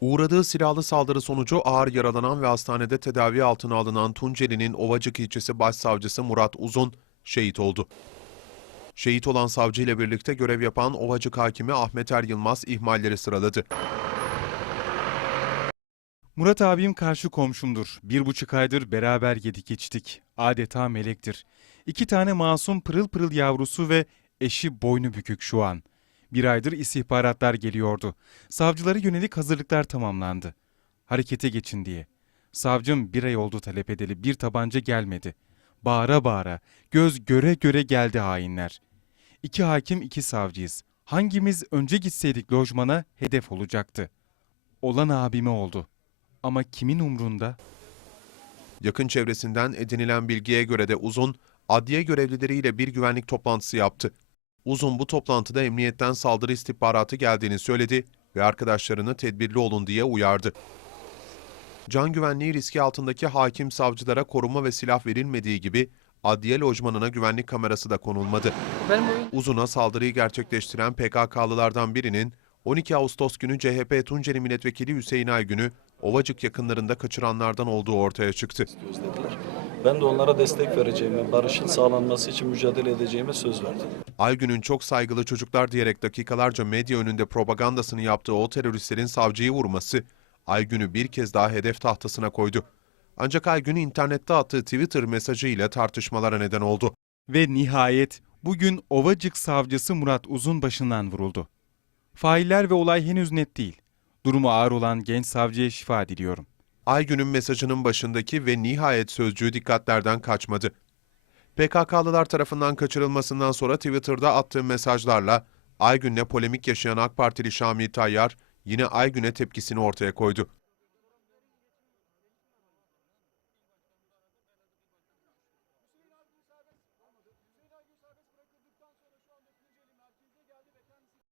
Uğradığı silahlı saldırı sonucu ağır yaralanan ve hastanede tedavi altına alınan Tunceli'nin Ovacık ilçesi başsavcısı Murat Uzun şehit oldu. Şehit olan savcı ile birlikte görev yapan Ovacık hakimi Ahmet Er Yılmaz ihmalleri sıraladı. Murat abim karşı komşumdur. Bir buçuk aydır beraber yedik içtik. Adeta melektir. İki tane masum pırıl pırıl yavrusu ve eşi boynu bükük şu an. Bir aydır istihbaratlar geliyordu. Savcılara yönelik hazırlıklar tamamlandı. Harekete geçin diye. Savcım bir ay oldu talep edeli bir tabanca gelmedi. Bağıra bağıra, göz göre göre geldi hainler. İki hakim iki savcıyız. Hangimiz önce gitseydik lojmana hedef olacaktı. Olan abime oldu. Ama kimin umrunda? Yakın çevresinden edinilen bilgiye göre de Uzun, adliye görevlileriyle bir güvenlik toplantısı yaptı. Uzun bu toplantıda emniyetten saldırı istihbaratı geldiğini söyledi ve arkadaşlarını tedbirli olun diye uyardı. Can güvenliği riski altındaki hakim savcılara koruma ve silah verilmediği gibi adliye lojmanına güvenlik kamerası da konulmadı. Uzun'a saldırıyı gerçekleştiren PKK'lılardan birinin 12 Ağustos günü CHP Tunceli Milletvekili Hüseyin Aygün'ü Ovacık yakınlarında kaçıranlardan olduğu ortaya çıktı. Ben de onlara destek vereceğimi, barışın sağlanması için mücadele edeceğime söz verdim. Aygün'ün çok saygılı çocuklar diyerek dakikalarca medya önünde propagandasını yaptığı o teröristlerin savcıyı vurması Aygün'ü bir kez daha hedef tahtasına koydu. Ancak Aygün internette attığı Twitter mesajı ile tartışmalara neden oldu. Ve nihayet bugün Ovacık savcısı Murat Uzunbaşı'ndan vuruldu. Failler ve olay henüz net değil. Durumu ağır olan genç savcıya şifa diliyorum. Aygün'ün mesajının başındaki ve nihayet sözcüğü dikkatlerden kaçmadı. PKK'lılar tarafından kaçırılmasından sonra Twitter'da attığı mesajlarla Aygün'le polemik yaşayan AK Partili Şami Tayyar yine Aygün'e tepkisini ortaya koydu.